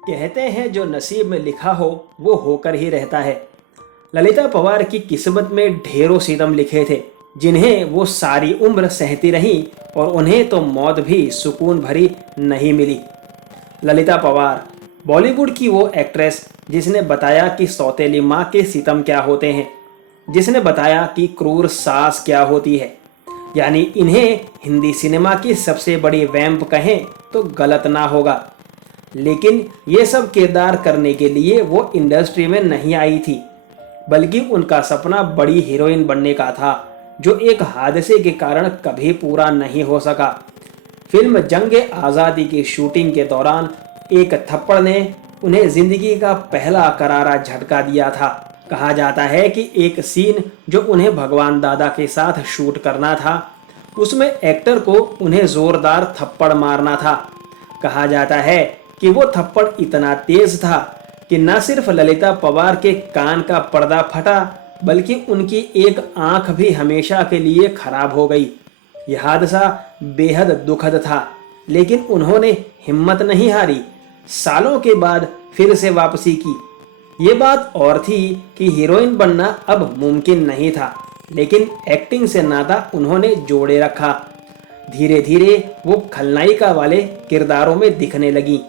कहते हैं जो नसीब में लिखा हो वो होकर ही रहता है। ललिता पवार की किस्मत में ढेरों सितम लिखे थे जिन्हें वो सारी उम्र सहती रहीं और उन्हें तो मौत भी सुकून भरी नहीं मिली। ललिता पवार बॉलीवुड की वो एक्ट्रेस जिसने बताया कि सौतेली माँ के सितम क्या होते हैं, जिसने बताया कि क्रूर सास क्या होती है। यानी इन्हें हिंदी सिनेमा की सबसे बड़ी वैम्प कहें तो गलत ना होगा। लेकिन ये सब किरदार करने के लिए वो इंडस्ट्री में नहीं आई थी, बल्कि उनका सपना बड़ी हीरोइन बनने का था जो एक हादसे के कारण कभी पूरा नहीं हो सका। फिल्म जंग आज़ादी की शूटिंग के दौरान एक थप्पड़ ने उन्हें जिंदगी का पहला करारा झटका दिया था। कहा जाता है कि एक सीन जो उन्हें भगवान दादा के साथ शूट करना था, उसमें एक्टर को उन्हें जोरदार थप्पड़ मारना था। कहा जाता है कि वो थप्पड़ इतना तेज था कि न सिर्फ ललिता पवार के कान का पर्दा फटा बल्कि उनकी एक आंख भी हमेशा के लिए खराब हो गई। यह हादसा बेहद दुखद था, लेकिन उन्होंने हिम्मत नहीं हारी। सालों के बाद फिर से वापसी की। ये बात और थी कि हीरोइन बनना अब मुमकिन नहीं था, लेकिन एक्टिंग से नाता उन्होंने जोड़े रखा। धीरे धीरे वो खलनायिका वाले किरदारों में दिखने लगी।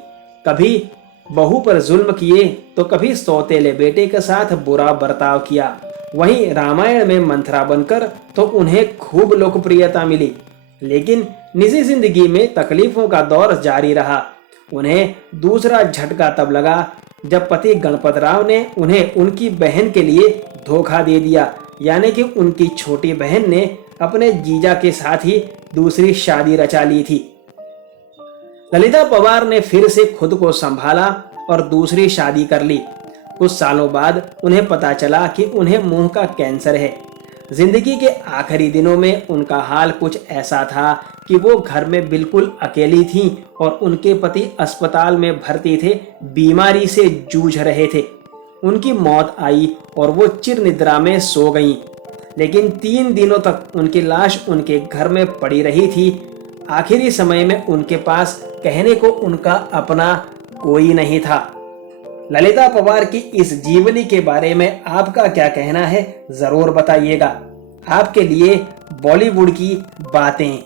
कभी बहू पर जुल्म किए तो कभी सौतेले बेटे के साथ बुरा बर्ताव किया। वहीं रामायण में मंथरा बनकर तो उन्हें खूब लोकप्रियता मिली, लेकिन निजी जिंदगी में तकलीफों का दौर जारी रहा। उन्हें दूसरा झटका तब लगा जब पति गणपत राव ने उन्हें उनकी बहन के लिए धोखा दे दिया, यानी कि उनकी छोटी बहन ने अपने जीजा के साथ ही दूसरी शादी रचा ली थी। ललिता पवार ने फिर से खुद को संभाला और दूसरी शादी कर ली। कुछ सालों बाद उन्हें पता चला कि उन्हें मुंह का कैंसर है। जिंदगी के आखिरी दिनों में उनका हाल कुछ ऐसा था कि वो घर में बिल्कुल अकेली थीं और उनके पति अस्पताल में भर्ती थे, बीमारी से जूझ रहे थे। उनकी मौत आई और वो चिर निद्रा में सो गईं, लेकिन 3 दिनों तक उनकी लाश उनके घर में पड़ी रही थी। आखिरी समय में उनके पास कहने को उनका अपना कोई नहीं था। ललिता पवार की इस जीवनी के बारे में आपका क्या कहना है, जरूर बताइएगा। आपके लिए बॉलीवुड की बातें।